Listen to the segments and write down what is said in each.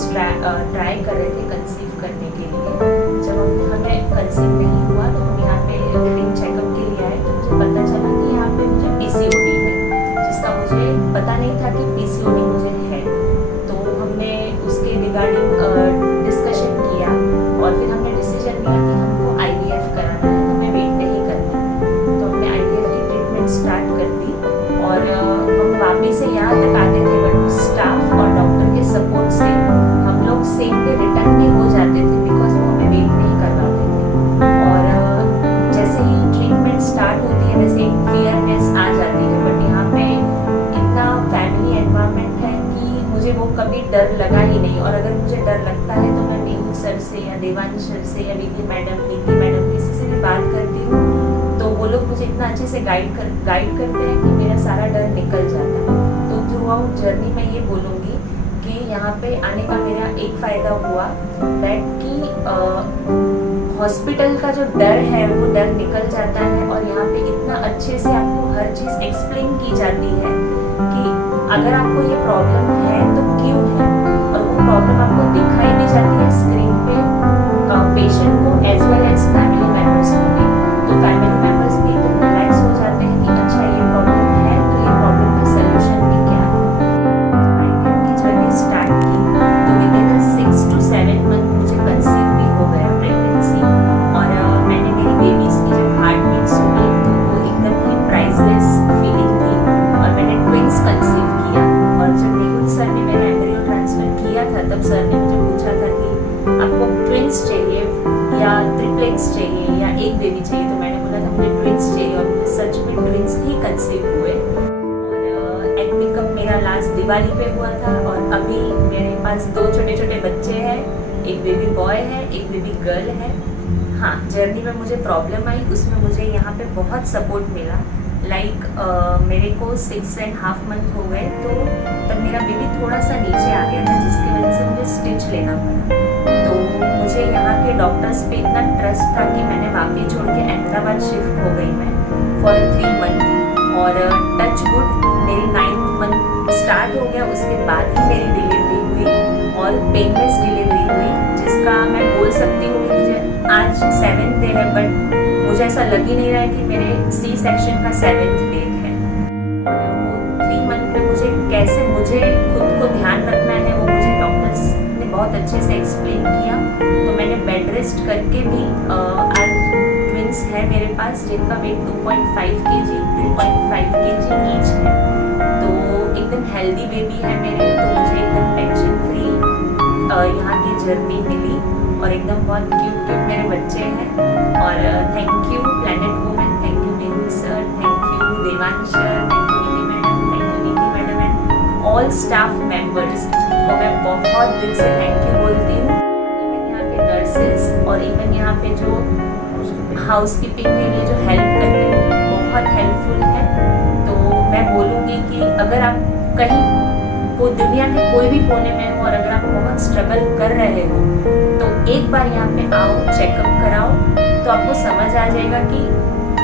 Mrs try कर रहे थे कंसीव करने के लिए। जब हमें कंसीव नहीं हुआ तो हम यहाँ पे रूटीन चेकअप के लिए आए, तो मुझे पता चला कि यहाँ पे मुझे PCOD है, जिसका मुझे पता नहीं था कि PCOD मुझे है। तो हमने उसके रिगार्डिंग डिस्कशन किया और फिर हमने डिसीजन लिया कि हमको IVF कराना है, हमें वेट नहीं करना। तो हमने IVF की ट्रीटमेंट स्टार्ट कर दी और हम वापस से यहाँ तक आते थे, बट स्टाफ और डॉक्टर के सपोर्ट से हम लोग सेम डे रिटर्न भी हो जाते थे, बिकॉज वो हमें वेट नहीं करवाते थे। और जैसे ही ट्रीटमेंट स्टार्ट होती है वैसे एक फियरनेस आ जाती है, बट यहाँ पे इतना फैमिली एनवायरनमेंट है कि मुझे वो कभी डर लगा ही नहीं। और अगर मुझे डर लगता है तो मैं मेहुल सर से या देवांश सर से या नीति मैडम किसी से भी बात करती हूँ, तो वो लोग मुझे इतना अच्छे से गाइड करते हैं कि मेरा सारा डर निकल जाता है। तो थ्रू आउट जर्नी मैं ये बोलूँगी कि यहाँ पे आने का मेरा एक फ़ायदा हुआ दैट कि हॉस्पिटल का जो डर है वो डर निकल जाता है, और यहाँ पे इतना अच्छे से आपको हर चीज़ एक्सप्लेन की जाती है कि अगर आपको ये प्रॉब्लम है तो क्यों है, और वो प्रॉब्लम आपको दिखाई भी जाती है स्क्रीन पे पेशेंट को as well as family members को भी। तो फैमिली मेम्बर्स भी एकदम रिलैक्स हो जाते हैं कि अच्छा ये प्रॉब्लम है, तो ये प्रॉब्लम का सोल्यूशन भी क्या है। IVF की जर्नी स्टार्ट की तो विदिन 6 to 7 मंथ मुझे कंसीव भी हो गया प्रेगनेंसी, और मैंने मेरी बेबीज की जब हार्ट बीट सुनी तो वो एकदम ही प्राइसलेस फीलिंग थी, और मैंने ट्विंस कंसीव किया। और जब मेहुल सर ने मेरे एम्ब्रियो ट्रांसफर किया था तब सर ने मुझे पूछा था कि आपको ट्विंस चाहिए या ट्रिपलेट्स चाहिए या एक बेबी चाहिए, तो मैंने बोला था मुझे ट्विंस चाहिए, और मुझे सच में ट्विंस ही कंसीव हुए। और एग पिकअप मेरा लास्ट दिवाली पे हुआ था, और अभी मेरे पास 2 छोटे छोटे बच्चे हैं, एक बेबी बॉय है, एक बेबी गर्ल है। हाँ, जर्नी में मुझे प्रॉब्लम आई, उसमें मुझे यहाँ पे बहुत सपोर्ट मिला। लाइक मेरे को 6.5 मंथ हो गए, तो तब मेरा बेबी थोड़ा सा नीचे आ गया था, जिसकी वजह से मुझे स्टिच लेना पड़ा। तो मुझे यहाँ के डॉक्टर्स पे इतना ट्रस्ट था कि मैंने वाकई छोड़ के अहमदाबाद शिफ्ट हो गई मैं फॉर 3 मंथ, और टच वुड मेरी 9th मंथ स्टार्ट हो गया, उसके बाद ही मेरी डिलीवरी हुई, और पेनलेस डिलीवरी हुई, जिसका मैं बोल सकती हूँ कि मुझे आज 7th डे है, बट मुझे ऐसा लग ही नहीं रहा है कि मेरे C सेक्शन का 7th डे है। और वो 3 मंथ में मुझे खुद को ध्यान रखना है, वो मुझे डॉक्टर्स ने बहुत अच्छे से एक्सप्लेन किया। तो मैंने बेड रेस्ट करके भी आज ट्विंस है मेरे पास, जिनका वेट 2.5 kg ईच है। तो एकदम हेल्दी बेबी है मेरे, तो मुझे एकदम टेंशन फ्री यहाँ की जर्नी मिली, और एकदम बहुत क्यूट मेरे बच्चे हैं। और thank you planet women, thank you Mehul sir, thank you Devansh sir, thank you Niti madam and all staff members को मैं बहुत दिल से थैंक यू बोलती हूँ। इवन यहाँ पे नर्सेज और इवन यहाँ पे जो हाउसकीपिंग के लिए जो हेल्प करते हैं बहुत हेल्पफुल है। तो मैं बोलूँगी कि अगर आप कहीं को दुनिया के कोई भी कोने में हो और अगर आप बहुत स्ट्रगल कर रहे हो तो एक बार यहाँ पे आओ, चेकअप कराओ, तो आपको समझ आ जाएगा कि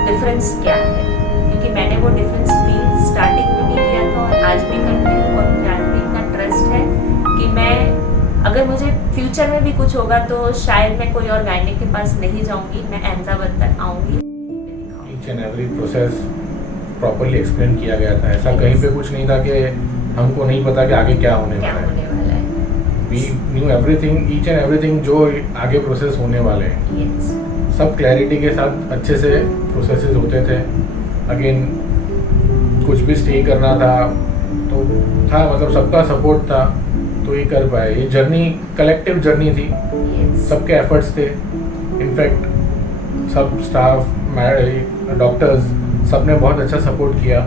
डिफरेंस क्या है। क्योंकि मैंने वो डिफरेंस फील स्टार्टिंग में भी किया था और आज भी करती हूँ, और मुझे आज भी इतना ट्रस्ट है कि मैं अगर मुझे फ्यूचर में भी कुछ होगा तो शायद मैं कोई और गायनिक के पास नहीं जाऊँगी, मैं अहमदाबाद तक आऊँगी। Each and every process properly explain किया गया था, ऐसा कहीं पे कुछ नहीं था कि हमको नहीं पता कि आगे क्या होने वाला है। We knew everything, each and everything जो आगे प्रोसेस होने वाले हैं। yes. सब क्लैरिटी के साथ अच्छे से प्रोसेसेस होते थे। अगेन कुछ भी स्टे करना था तो था, मतलब सबका सपोर्ट था तो ये कर पाए। ये जर्नी कलेक्टिव जर्नी थी, yes. सबके एफर्ट्स थे। इनफैक्ट सब स्टाफ, डॉक्टर्स, सबने बहुत अच्छा सपोर्ट किया।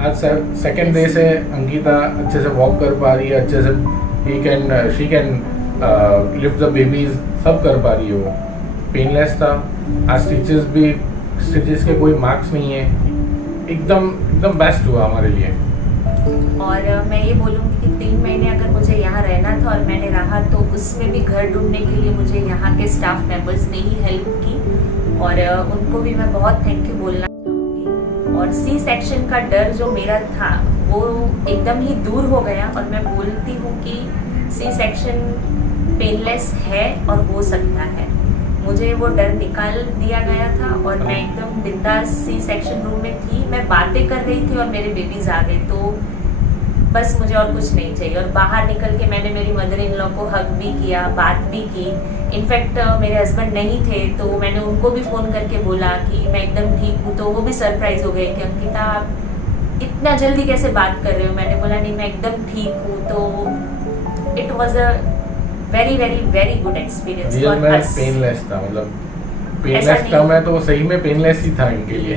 आज सेकेंड डे से अंकिता अच्छे से वॉक कर पा रही है, अच्छे से she can lift the babies, सब कर पा रही है वो। पेनलेस था। आज स्टिचेस के कोई मार्क्स नहीं है, एकदम बेस्ट हुआ हमारे लिए। और मैं ये बोलूँगी कि 3 महीने अगर मुझे यहाँ रहना था और मैंने रहा तो उसमें भी घर ढूंढने के लिए मुझे यहाँ के स्टाफ मेंबर्स ने ही हेल्प की, और उनको भी मैं बहुत थैंक यू बोलना चाहूँगी। और C सेक्शन का डर जो मेरा था वो एकदम ही दूर हो गया। और मैं बोलती हूँ कि सी सेक्शन पेनलेस है और हो सकता है। मुझे वो डर निकाल दिया गया था और मैं एकदम बिंदास सी सेक्शन रूम में थी। मैं बातें कर रही थी और मेरे बेबीज आ गए, तो बस मुझे और कुछ नहीं चाहिए। और बाहर निकल के मैंने मेरी मदर इन लॉ को हग भी किया, बात भी की। इनफैक्ट मेरे हस्बैंड नहीं थे तो मैंने उनको भी फ़ोन करके बोला कि मैं एकदम ठीक हूँ। तो वो भी सरप्राइज हो गए कि अंकिता आप इतना जल्दी कैसे बात कर रहे हो। मैंने बोला नहीं, मैं एकदम ठीक हूँ। तो it was a very very very good experience real for में अस। पेनलेस था, मतलब पेनलेस नहीं। था मैं तो सही में पेनलेस ही था इनके लिए।